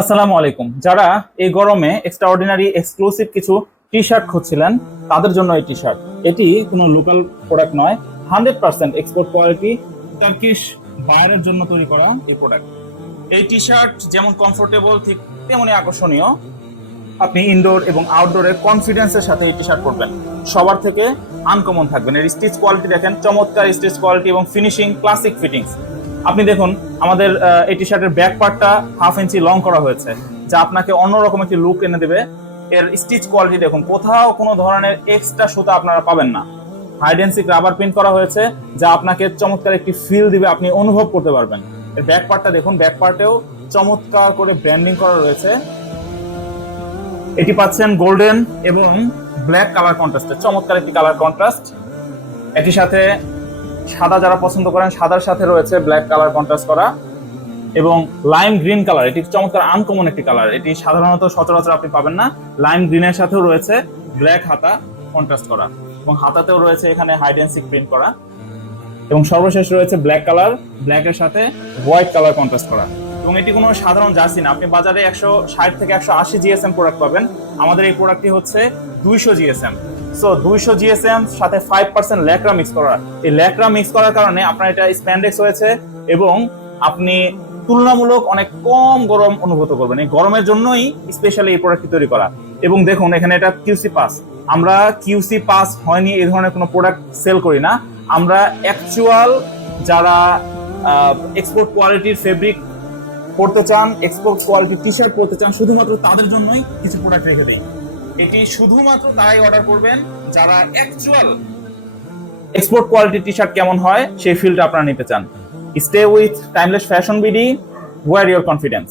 আসসালামু আলাইকুম। যারা এই গরমে এক্সট্রাঅর্ডিনারি এক্সক্লুসিভ কিছু টি শার্ট খুঁজছিলেন তাদের জন্য এই টি শার্ট। এটি কোনো লোকাল প্রোডাক্ট নয়, 100% এক্সপোর্ট কোয়ালিটি টার্কিশ বায়ারের জন্য তৈরি করা এই প্রোডাক্ট। এই টি শার্ট যেমন কমফোর্টেবল ঠিক তেমনই আকর্ষণীয়। আপনি ইনডোর এবং আউটডোরে কনফিডেন্সের সাথে এই টি শার্ট পরবেন, সবার থেকে আনকমন থাকবেন। এর স্টিচ কোয়ালিটি দেখেন, চমৎকার স্টিচ কোয়ালিটি এবং ফিনিশিং, ক্লাসিক ফিটিংস। আপনি দেখুন আমাদের এই টি শার্টের ব্যাক পার্টটা 1/2 ইঞ্চি লং করা হয়েছে, যা আপনাকে অন্যরকম একটি লুক এনে দেবে। এর স্টিচ কোয়ালিটি দেখুন, কোথাও কোনো ধরনের এক্সট্রা সুতা আপনারা পাবেন না। Hide and seek rubber print করা হয়েছে, যা আপনাকে চমৎকার একটি ফিল দিবে, আপনি অনুভব করতে পারবেন। এর ব্যাক পার্টটা দেখুন, ব্যাক পার্টেও চমৎকার করে ব্র্যান্ডিং করা রয়েছে। এটি পাচ্ছেন গোল্ডেন এবং ব্ল্যাক কালার কন্ট্রাস্টে, চমৎকার একটি কালার কন্ট্রাস্ট। এটির সাথে সাদা যারা পছন্দ করেন, সাদার সাথে রয়েছে ব্ল্যাক কালার কন্ট্রাস্ট করা এবং লাইম গ্রিন কালার। এটি চমৎকার আনকমন একটি কালার, এটি সাধারণত সচরাচর আপনি পাবেন না। লাইম গ্রিনের সাথেও রয়েছে ব্ল্যাক হাতা কন্ট্রাস্ট করা এবং হাতাতেও রয়েছে এখানে হাইড এন্ড সিক প্রিন্ট করা এবং সর্বশেষ রয়েছে ব্ল্যাক কালার, ব্ল্যাকের সাথে হোয়াইট কালার কন্ট্রাস্ট করা। এবং এটি কোনো সাধারণ জার্সি না, আপনি বাজারে 160 থেকে 180 জিএসএম প্রোডাক্ট পাবেন। আমাদের এই প্রোডাক্টটি হচ্ছে 200 জিএসএম। সো 200 জিএসএম সাথে 5% ল্যাকড়া মিক্স করা। এই ল্যাকড়া মিক্স করার কারণে আপনার এটা স্প্যান্ডেক্স হয়েছে এবং আপনি তুলনামূলক অনেক কম গরম অনুভূত করবেন। এই গরমের জন্যই স্পেশালি এই প্রোডাক্টটি তৈরি করা। এবং দেখুন এখানে এটা কিউসি পাস। আমরা কিউসি পাস হয়নি এই ধরনের কোনো প্রোডাক্ট সেল করি না। আমরা অ্যাকচুয়াল যারা এক্সপোর্ট কোয়ালিটির ফেব্রিক পড়তে চান, এক্সপোর্ট কোয়ালিটি টি শার্ট পড়তে চান, শুধুমাত্র তাদের জন্যই কিছু প্রোডাক্ট রেখে দিই। এটি শুধুমাত্র তারাই অর্ডার করবেন যারা actual export quality T shirt কেমন হয় সেই ফিলটা আপনারা নিতে চান। Stay with timeless fashion BD, wear your confidence.